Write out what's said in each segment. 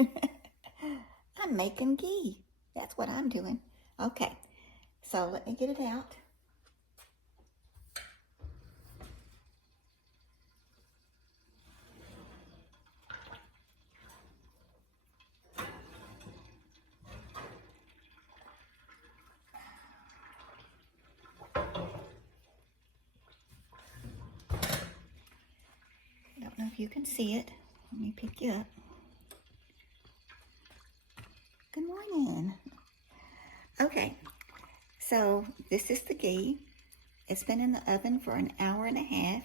I'm making ghee. That's what I'm doing. Okay, so let me get it out. I don't know if you can see it. Let me pick you up. Good morning. Okay, so this is the ghee. It's been in the oven for an hour and a half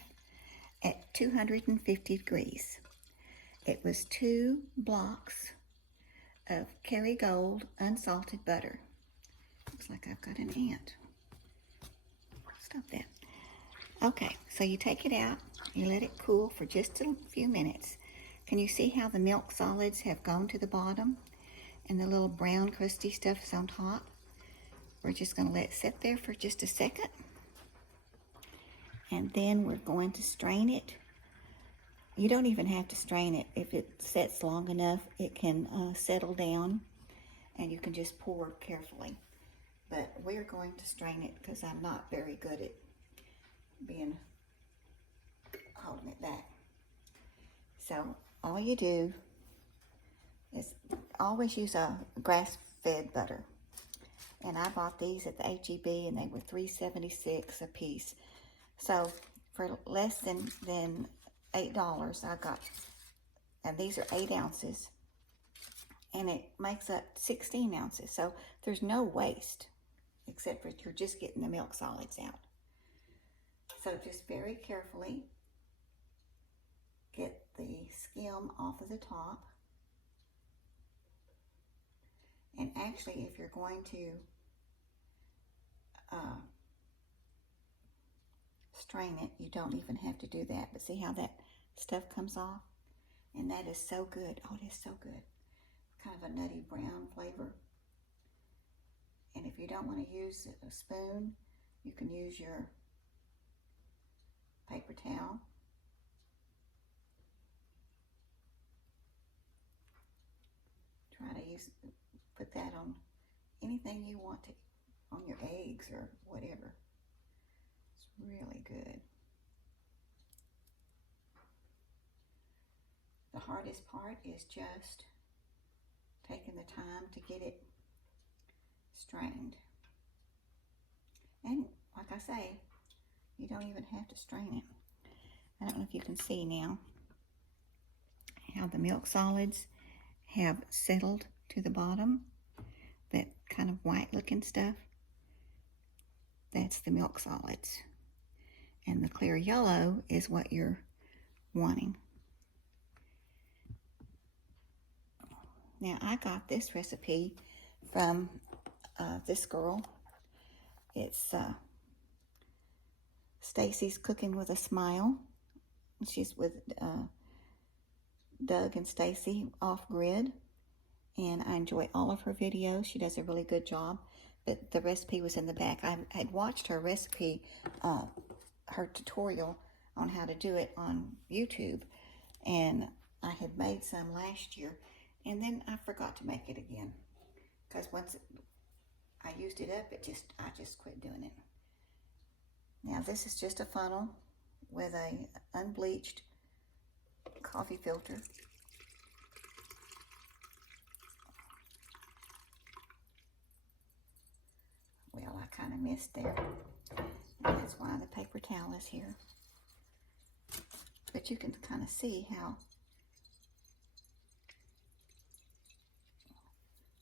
at 250 degrees. It was 2 blocks of Kerrygold unsalted butter. Looks like I've got an ant. Stop that. Okay, so you take it out, you let it cool for just a few minutes. Can you see how the milk solids have gone to the bottom and the little brown crusty stuff is on top? We're just going to let it sit there for just a second. And then we're going to strain it. You don't even have to strain it. If it sets long enough, it can settle down and you can just pour carefully. But we're going to strain it because I'm not very good at holding it back. So all you do is always use a grass-fed butter. And I bought these at the HEB and they were $3.76 a piece. So for less than $8 I got, and these are 8 ounces, and it makes up 16 ounces. So there's no waste, except for you're just getting the milk solids out. So just very carefully get the skim off of the top. And actually, if you're going to strain it, you don't even have to do that. But see how that stuff comes off? And that is so good. Oh, it is so good. Kind of a nutty brown flavor. And if you don't want to use a spoon, you can use your paper towel. Try to put that on anything you want to, on your eggs or whatever. It's really good. The hardest part is just taking the time to get it strained. And like I say, you don't even have to strain it. I don't know if you can see now how the milk solids have settled to the bottom. That kind of white looking stuff, that's the milk solids. And the clear yellow is what you're wanting. Now I got this recipe from this girl. It's Stacy's Cooking with a Smile. She's with Doug and Stacy Off Grid, and I enjoy all of her videos. She does a really good job, but the recipe was in the back. I had watched her recipe, her tutorial on how to do it on YouTube, and I had made some last year, and then I forgot to make it again because once I used it up, I just quit doing it. Now this is just a funnel with a unbleached coffee filter. Well, I kind of missed there. And that's why the paper towel is here. But you can kind of see how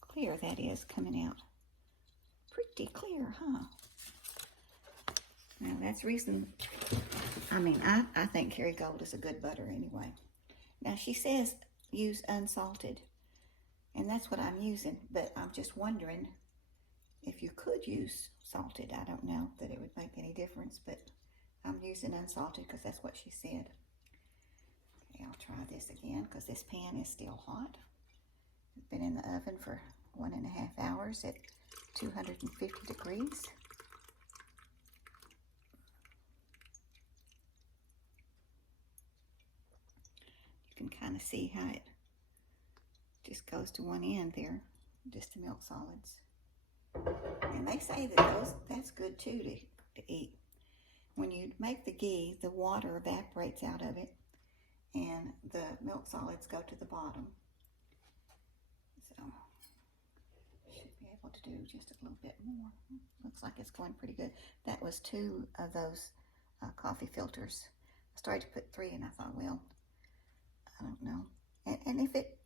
clear that is coming out. Pretty clear, huh? Now that's reason, I think Kerrygold is a good butter anyway. Now she says use unsalted, and that's what I'm using, but I'm just wondering if you could use salted. I don't know that it would make any difference, but I'm using unsalted because that's what she said. Okay, I'll try this again because this pan is still hot. It's been in the oven for 1.5 hours at 250 degrees. You can kind of see how it just goes to one end there, just the milk solids. And they say that that's good too to eat. When you make the ghee, the water evaporates out of it and the milk solids go to the bottom. So, should be able to do just a little bit more. Looks like it's going pretty good. That was 2 of those coffee filters. I started to put 3 and I thought, well, I don't know. And if it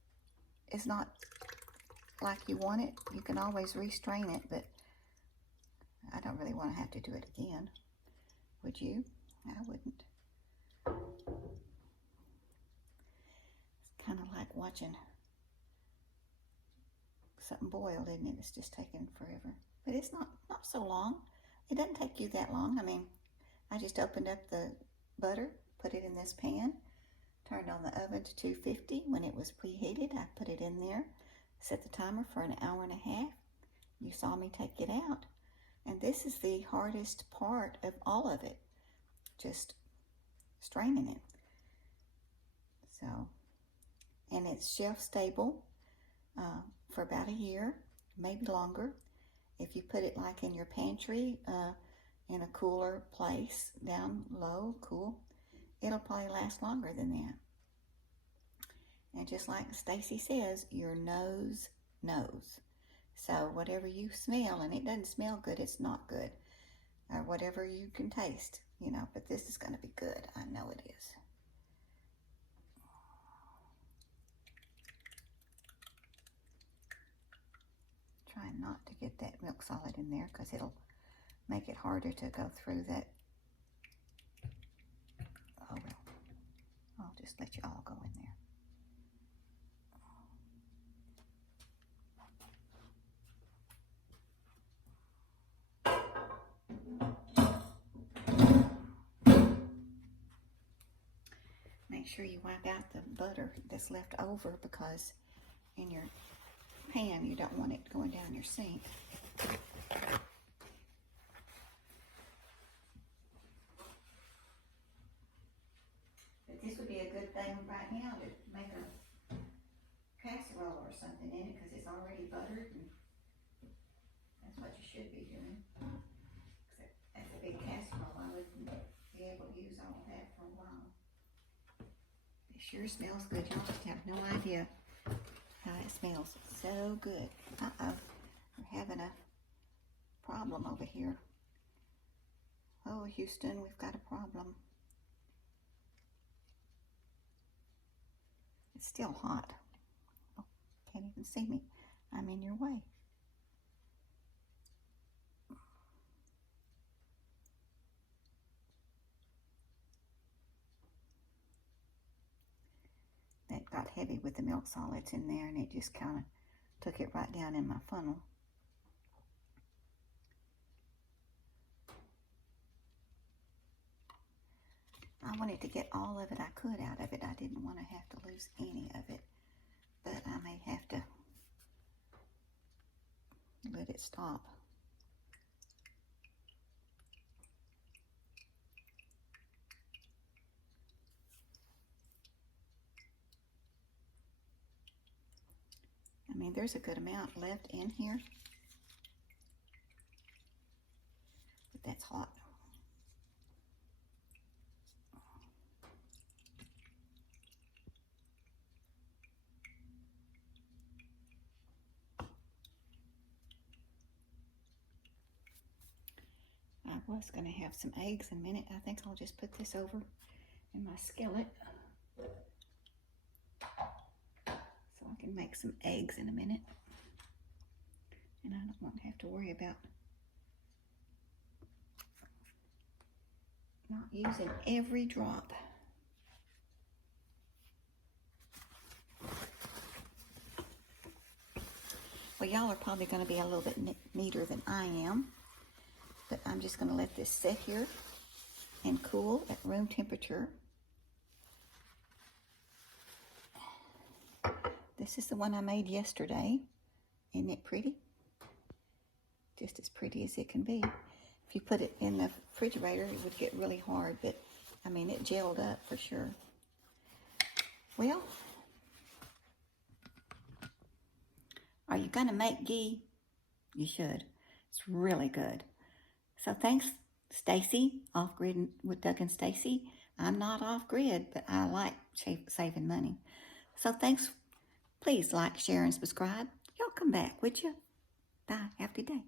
is not like you want it, you can always restrain it, but I don't really want to have to do it again. Would you? I wouldn't. It's kind of like watching something boil, isn't it? It's just taking forever. But it's not so long. It doesn't take you that long. I mean, I just opened up the butter, put it in this pan, turned on the oven to 250. When it was preheated, I put it in there, set the timer for an hour and a half. You saw me take it out. And this is the hardest part of all of it, just straining it. So, and it's shelf stable for about a year, maybe longer. If you put it like in your pantry, in a cooler place, down low, cool, it'll probably last longer than that. And just like Stacy says, your nose knows. So whatever you smell, and it doesn't smell good, it's not good. Or whatever you can taste, you know, but this is going to be good. I know it is. Trying not to get that milk solid in there because it'll make it harder to go through that. Oh well, I'll just let you all go in there. Make sure you wipe out the butter that's left over because in your pan you don't want it going down your sink. But this would be a good thing right now to make a casserole or something in it because it's already buttered, and that's what you should be doing. That's a big casserole. I wouldn't be able to use all of that for a while. It sure smells good. Y'all just have no idea how it smells. So good. Uh-oh. We're having a problem over here. Oh, Houston, we've got a problem. It's still hot. Oh, can't even see me. I'm in your way. That got heavy with the milk solids in there, and it just kind of took it right down in my funnel. I wanted to get all of it I could out of it. I didn't want to have to lose any of it, but I may have to let it stop. I mean, there's a good amount left in here, but that's hot. I was going to have some eggs in a minute. I think I'll just put this over in my skillet so I can make some eggs in a minute. And I won't have to worry about not using every drop. Well, y'all are probably going to be a little bit neater than I am. But I'm just going to let this sit here and cool at room temperature. This is the one I made yesterday. Isn't it pretty? Just as pretty as it can be. If you put it in the refrigerator, it would get really hard, but I mean, it gelled up for sure. Well, Are you going to make ghee? You should. It's really good. So thanks, Stacy, Off Grid with Doug and Stacy. I'm not off grid, but I like saving money. So thanks. Please like, share, and subscribe. Y'all come back, would you? Bye. Have a good day.